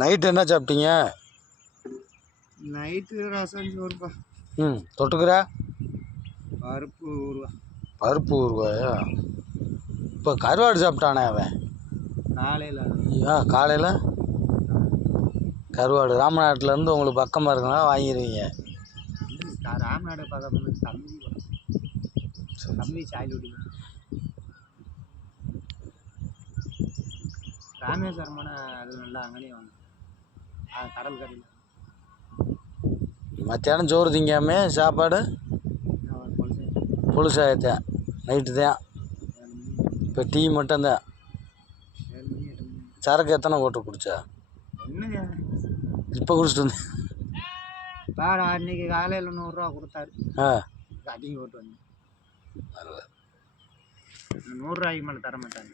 Night என்ன சாப்பிட்டீங்க? Night ரசம் சோறுப்பா. தொட்டுக்கிறா? பருப்பு ஊறுவா. பருப்பு ஊறுவாயா? இப்போ கருவாடு சாப்பிட்டானே அவன் காலையில். காலையில் கருவாடு ராமநாட்டிலேருந்து உங்களுக்கு பக்கமாக இருக்குன்னா வாங்கிடுவீங்க. ராமநாடு பக்கம் தம்பி சாயல்குடி. ராமேஸ்வரமான அது நல்லா அங்கேயும் வாங்க கடல் கரையில். மத்தியானம் சோறு திங்காமே சாப்பாடு புழுசாயத்தான் நைட்டு தான். இப்போ டீ மட்டும்தான். சரக்கு எத்தனை போட்டு குடிச்சா? என்னங்க இப்போ குடிச்சிட்டு வந்தேன். பாடா அன்றைக்கி காலையில் 100 ரூபா கொடுத்தாரு. அதிகம் போட்டு வந்து 100 ரூபாய்க்கு மேலே தர மாட்டாங்க.